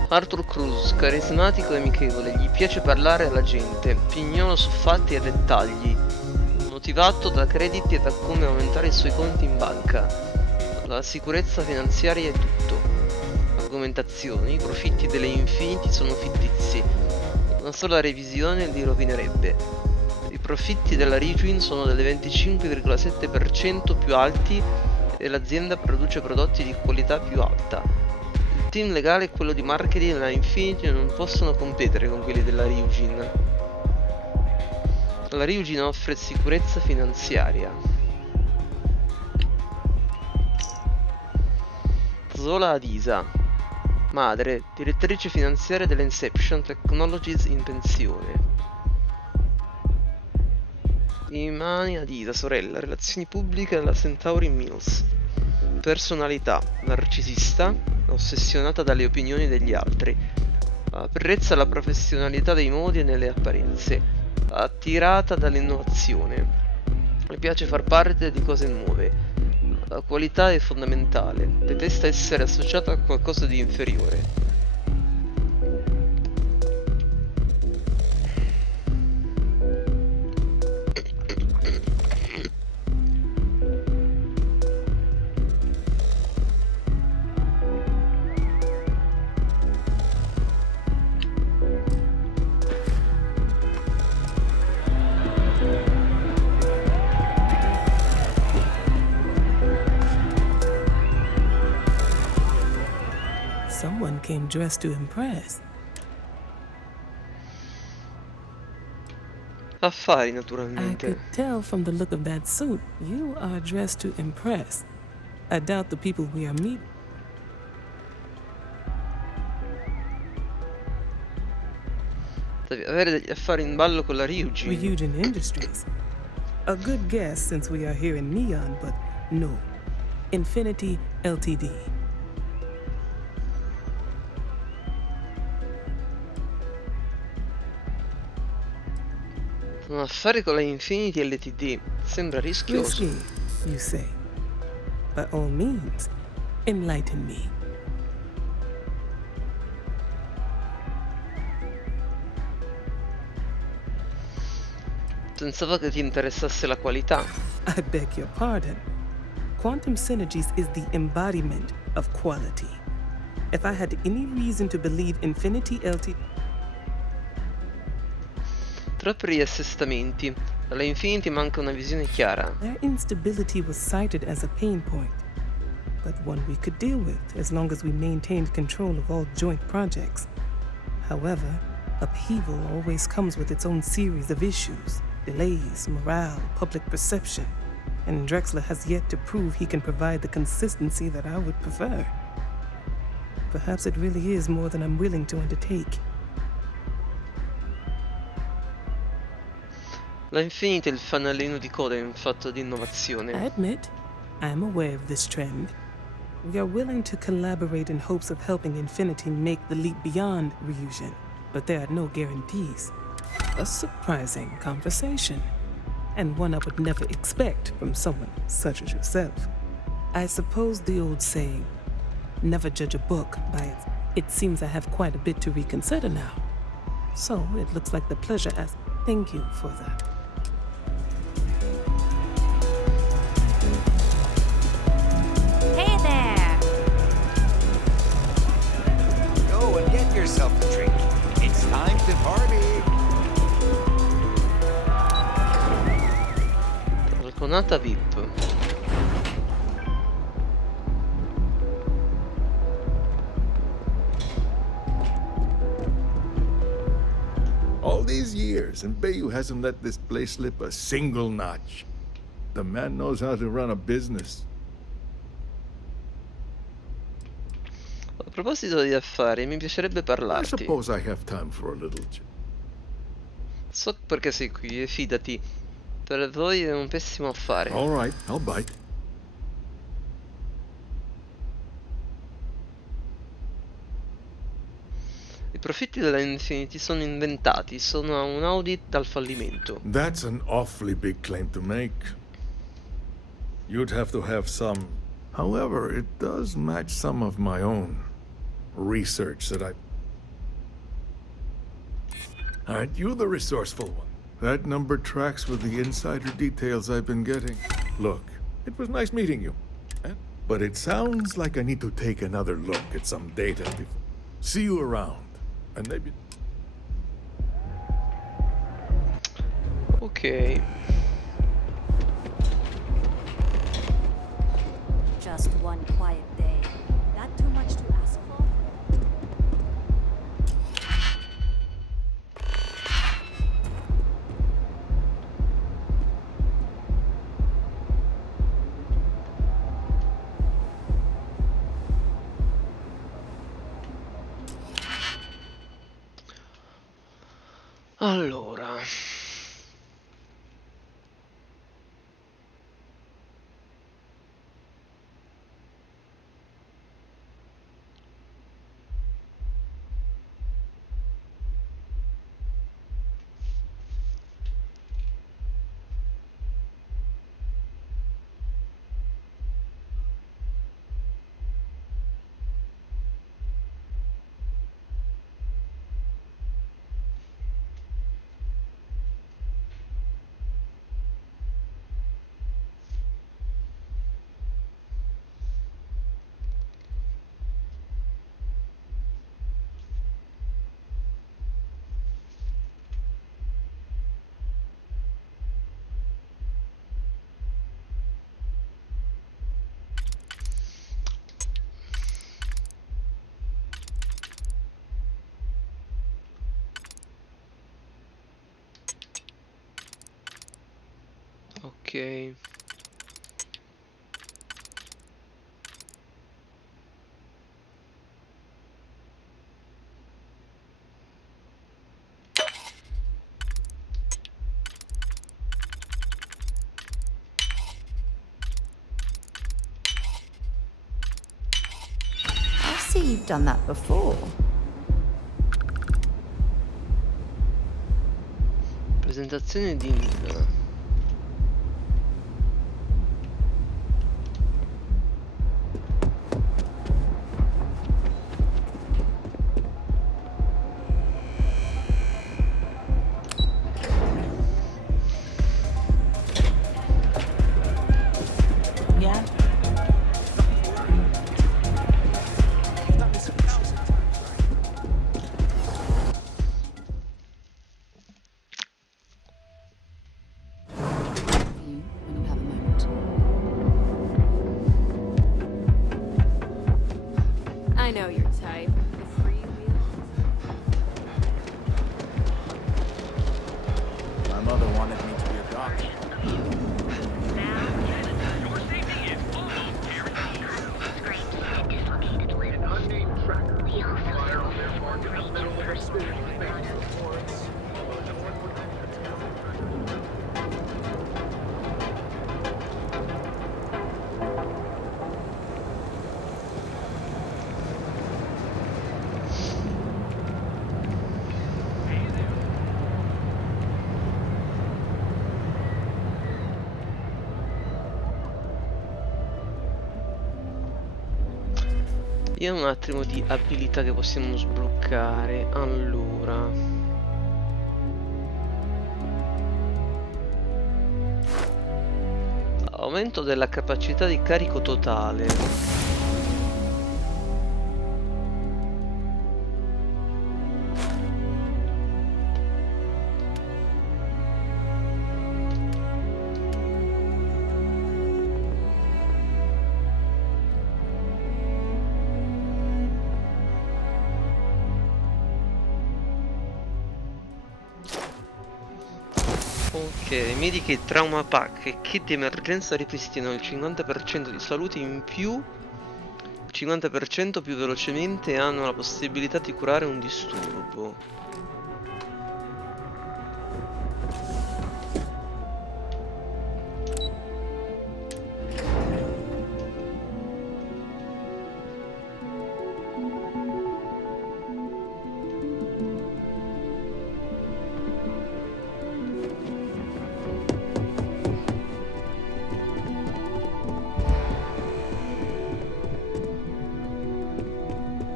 Arthur Cruz, carismatico e amichevole, gli piace parlare alla gente, pignolo su fatti e dettagli, motivato da crediti e da come aumentare i suoi conti in banca. La sicurezza finanziaria è tutto. Argomentazioni, i profitti delle Infinity sono fittizi. Una sola revisione li rovinerebbe. profitti della Ryujin sono del 25,7% più alti e l'azienda produce prodotti di qualità più alta. Il team legale e quello di marketing della Infinity non possono competere con quelli della Ryujin. La Ryujin offre sicurezza finanziaria. Zola Adisa, madre, direttrice finanziaria della Inception Technologies in pensione. Imani Adisa, sorella, relazioni pubbliche alla Centauri Mills. Personalità, narcisista, ossessionata dalle opinioni degli altri. Apprezza la professionalità dei modi e nelle apparenze. Attirata dall'innovazione. Le piace far parte di cose nuove. La qualità è fondamentale. Detesta essere associata a qualcosa di inferiore. Someone came dressed to impress. Affari, I naturalmente. could tell from the look of that suit, you are dressed to impress. I doubt the people we are meeting. Devi avere degli affari in ballo con la Ryujin. Ryujin Industries. A good guess since we are here in Neon, but no. Infinity Ltd. Sono affari con la Infinity Ltd. Sembra rischioso. Risky, you say. By all means, enlighten me. Pensavo che ti interessasse la qualità. I beg your pardon. Quantum Synergies is the embodiment of quality. If I had any reason to believe Infinity Ltd. Troppi riassestamenti. Alla Infinity manca una visione chiara. Their instability was cited as a pain point, but one we could deal with as long as we maintained control of all joint projects. However, upheaval always comes with its own series of issues. Delays, morale, public perception, and Drexler has yet to prove he can provide the consistency that I would prefer. Perhaps it really is more than I'm willing to undertake. La Infinity è il fanalino di coda in fatto di innovazione. I admit, I'm aware of this trend. We are willing to collaborate in hopes of helping Infinity make the leap beyond Ryujin, but there are no guarantees. A surprising conversation, and one I would never expect from someone such as yourself. I suppose the old saying, never judge a book by its... It seems I have quite a bit to reconsider now. So it looks like the pleasure as... Thank you for that. Hey there! Go and get yourself a drink. It's time to party. Balconata VIP. All these years, and Bayou hasn't let this place slip a single notch. The man knows how to run a business. A proposito di affari, mi piacerebbe I parlarti. suppose I have time for a little chat. So perché sei qui e fidati. Per voi è un pessimo affare. All right, I'll bite. I profitti della Infinity sono inventati, sono a un audit dal fallimento. That's an awfully big claim to make. You'd have to have some... However, it does match some of my own research that I... Aren't you the resourceful one? That number tracks with the insider details I've been getting. Look, it was nice meeting you. But it sounds like I need to take another look at some data before. See you around. And maybe... Ok. Just one quiet day. That too much to ask for? Allora. Ok. I see you've done that before. Presentazione di Nina. Yeah? You, when you have a moment. I know your type. The freewheel. My mother wanted me to be a doctor. Vediamo un attimo di abilità che possiamo sbloccare. Allora. Aumento della capacità di carico totale. Ok, Medicaid Trauma Pack e kit di emergenza ripristinano il 50% di salute in più, 50% più velocemente e hanno la possibilità di curare un disturbo.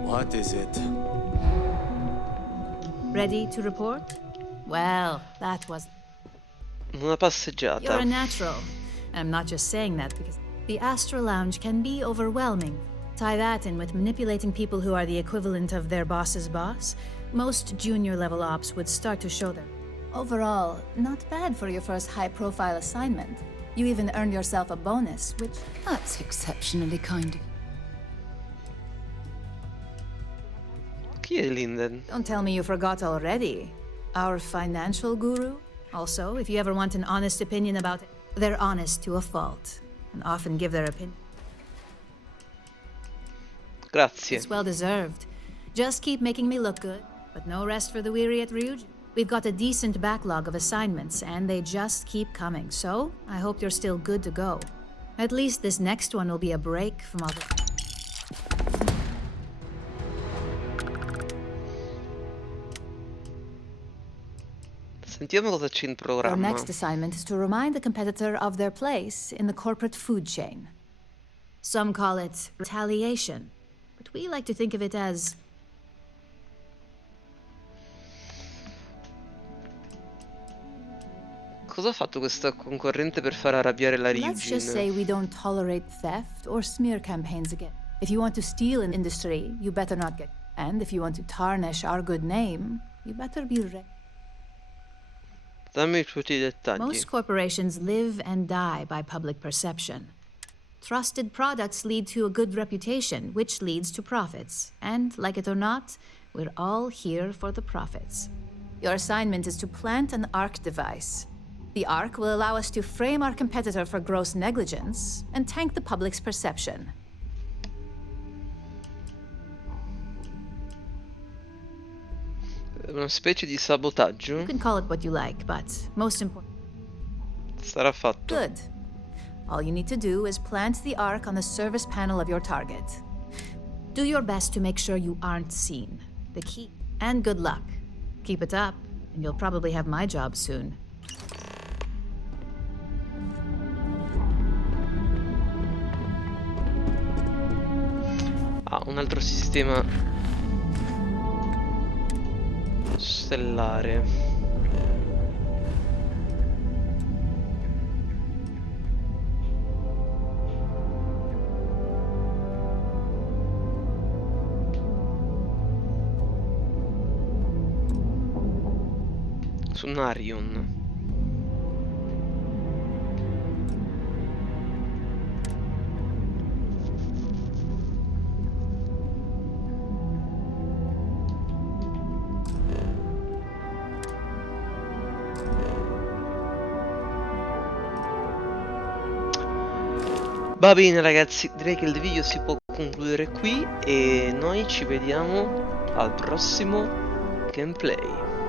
What is it? Ready to report? Well, that was... Una passeggiata. You're a natural. And I'm not just saying that because the Astral Lounge can be overwhelming. Tie that in with manipulating people who are the equivalent of their boss's boss, most junior level ops would start to show them. Overall, not bad for your first high-profile assignment. You even earned yourself a bonus, which... That's exceptionally kind. Chi è Linden? Don't tell me you forgot already. Our financial guru? Also, if you ever want an honest opinion about it, they're honest to a fault, and often give their opinion. Grazie. It's well deserved. Just keep making me look good, but no rest for the weary at Ryujin. We've got a decent backlog of assignments, and they just keep coming, so I hope you're still good to go. At least this next one will be a break from all the... Sentiamo cosa c'è in Your programma. next assignment is to remind the competitor of their place in the corporate food chain. Some call it retaliation, but we like to think of it as... Cosa ha fatto questa concorrente per far arrabbiare la Let's just say Ryujin? we don't tolerate theft or smear campaigns again. If you want to steal an industry, you better not get... And if you want to tarnish our good name, you better be ready. Dammi tutti i dettagli. Most corporations live and die by public perception. Trusted products lead to a good reputation, which leads to profits. And, like it or not, we're all here for the profits. Your assignment is to plant an ARC device. The ARC will allow us to frame our competitor for gross negligence and tank the public's perception. Una specie di sabotaggio? You can call it what you like, but most important... Sarà fatto. Good. All you need to do is plant the ARC on the service panel of your target. Do your best to make sure you aren't seen. The key. And good luck. Keep it up, and you'll probably have my job soon. Ah, un altro sistema stellare. Su Narion. Va bene ragazzi, direi che il video si può concludere qui e noi ci vediamo al prossimo gameplay.